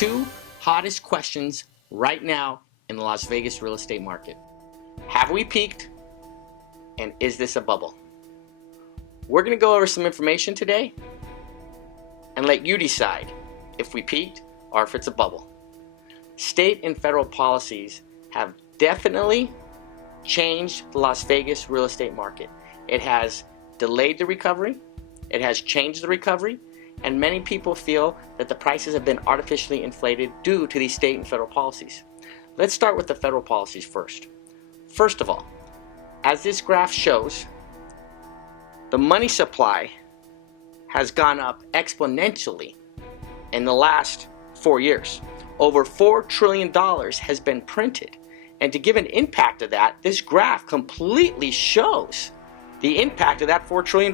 two hottest questions right now in the Las Vegas real estate market. Have we peaked? And is this a bubble? We're going to go over some information today and let you decide if we peaked or if it's a bubble. State and federal policies have definitely changed the Las Vegas real estate market. It has delayed the recovery, it has changed the recovery, and many people feel that the prices have been artificially inflated due to these state and federal policies. Let's start with the federal policies first. First of all, as this graph shows, the money supply has gone up exponentially in the last 4 years. Over $4 trillion has been printed. And to give an impact of that, this graph completely shows the impact of that $4 trillion.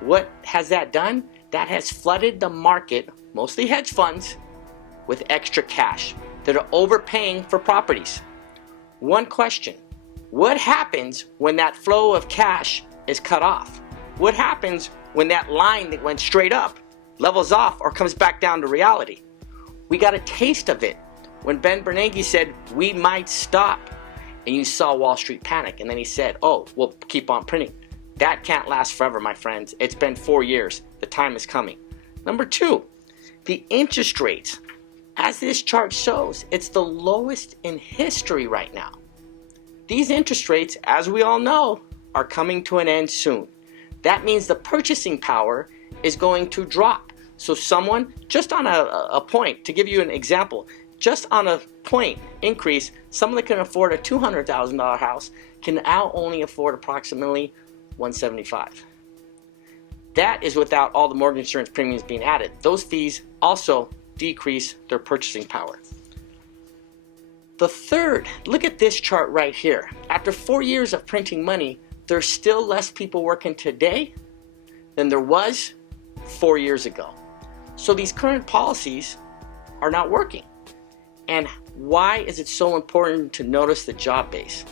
What has that done? That has flooded the market, mostly hedge funds, with extra cash that are overpaying for properties. One question: what happens when that flow of cash is cut off? What happens when that line that went straight up levels off or comes back down to reality? We got a taste of it when Ben Bernanke said we might stop, and you saw Wall Street panic, and then he said, oh, we'll keep on printing. That can't last forever, my friends. It's been 4 years. The time is coming. Number two, the interest rates. As this chart shows, it's the lowest in history right now. These interest rates, as we all know, are coming to an end soon. That means the purchasing power is going to drop. So someone, just on a point, to give you an example, just on a point increase, someone that can afford a $200,000 house can now only afford approximately $175,000. That is without all the mortgage insurance premiums being added. Those fees also decrease their purchasing power. The third, look at this chart right here. After 4 years of printing money, there's still less people working today than there was 4 years ago. So these current policies are not working. And why is it so important to notice the job base?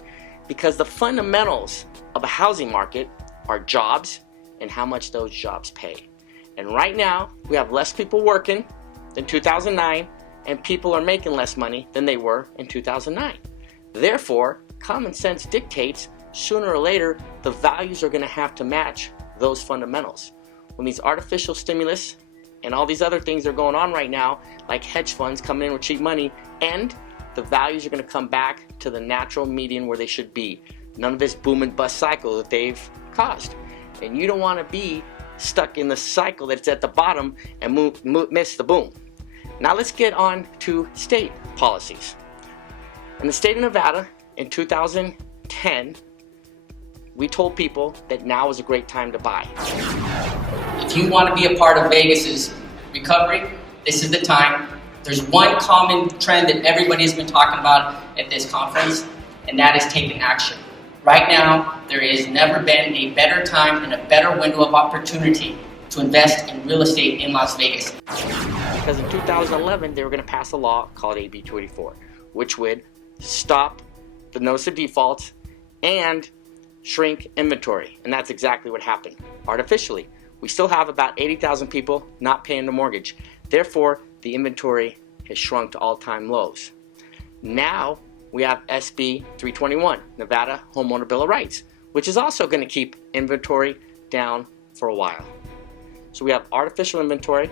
Because the fundamentals of a housing market are jobs and how much those jobs pay. And right now, we have less people working than 2009, and people are making less money than they were in 2009. Therefore, common sense dictates sooner or later the values are going to have to match those fundamentals. When these artificial stimulus and all these other things are going on right now, like hedge funds coming in with cheap money, and the values are going to come back to the natural median where they should be. None of this boom and bust cycle that they've caused. And you don't want to be stuck in the cycle that's at the bottom and miss the boom. Now let's get on to state policies. In the state of Nevada, in 2010, we told people that now is a great time to buy. If you want to be a part of Vegas's recovery, this is the time. There's one common trend that everybody's been talking about at this conference, and that is taking action. Right now, there has never been a better time and a better window of opportunity to invest in real estate in Las Vegas. Because in 2011, they were going to pass a law called AB 284, which would stop the notice of defaults and shrink inventory. And that's exactly what happened. Artificially, we still have about 80,000 people not paying the mortgage. Therefore, the inventory has shrunk to all-time lows. Now, we have SB 321, Nevada Homeowner Bill of Rights, which is also going to keep inventory down for a while. So we have artificial inventory,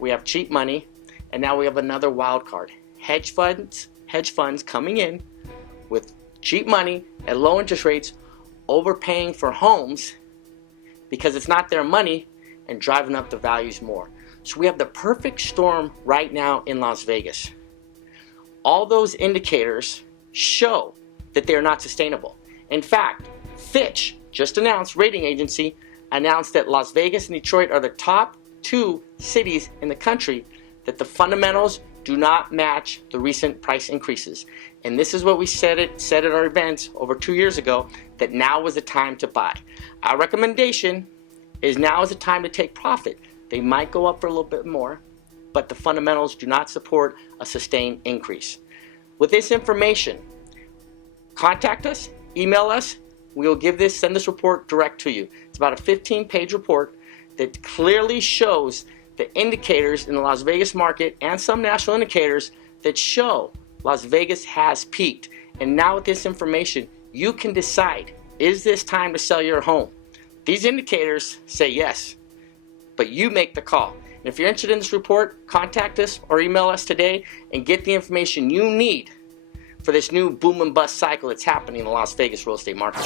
we have cheap money, and now we have another wild card. Hedge funds coming in with cheap money at low interest rates, overpaying for homes because it's not their money and driving up the values more. So we have the perfect storm right now in Las Vegas. All those indicators show that they're not sustainable. In fact, Fitch, just announced, rating agency, announced that Las Vegas and Detroit are the top two cities in the country that the fundamentals do not match the recent price increases. And this is what we said at our events over 2 years ago, that now was the time to buy. Our recommendation is now is the time to take profit. They might go up for a little bit more, but the fundamentals do not support a sustained increase. With this information, contact us, email us. We will send this report direct to you. It's about a 15-page report that clearly shows the indicators in the Las Vegas market and some national indicators that show Las Vegas has peaked. And now with this information, you can decide, is this time to sell your home? These indicators say yes, but you make the call. And if you're interested in this report, contact us or email us today and get the information you need for this new boom and bust cycle that's happening in the Las Vegas real estate market.